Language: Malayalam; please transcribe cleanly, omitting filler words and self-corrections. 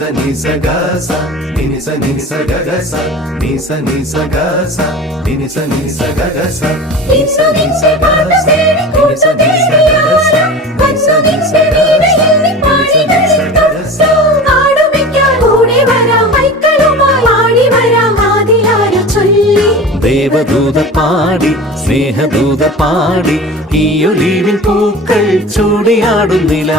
sa ni sa ga sa ni sa ga ga sa ni sa ga sa ni sa ga ga sa നിൻസെ പാട്ട് തേടി കൂട്ടു തേടിയാലും വന്നതിന്റെ വീണയിൽ പാടികളിൽ നാടുവയ്ക്കാൻ ഓടി വരാം മൈക്കളുമായി ആടി വരാം ആദിയാരെ ചൊല്ലി ദേവദൂത പാടി സ്നേഹദൂത പാടി ഈ ഒലിവിൻ പൂക്കൾ ചൂടിയാടുന്നില്ല